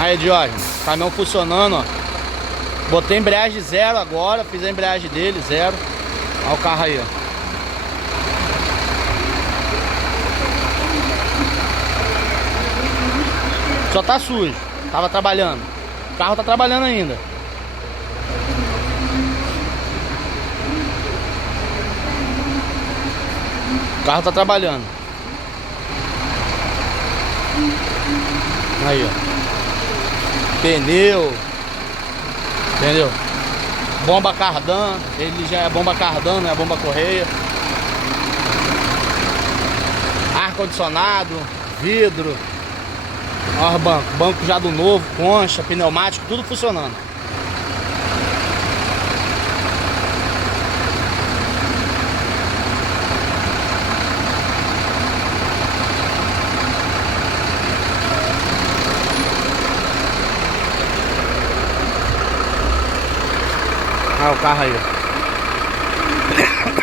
Aí, Diógenes, caminhão funcionando, ó. Botei embreagem zero agora, fiz a embreagem dele, zero. Olha o carro aí, ó. Só tá sujo, tava trabalhando. O carro tá trabalhando ainda. O carro tá trabalhando. Aí, ó. Pneu. Entendeu? Bomba cardan. Ele já é bomba cardan, não é bomba correia. Ar-condicionado. Vidro. Olha o banco. Banco já do novo. Concha, pneumático, tudo funcionando. Olha o carro aí, ó.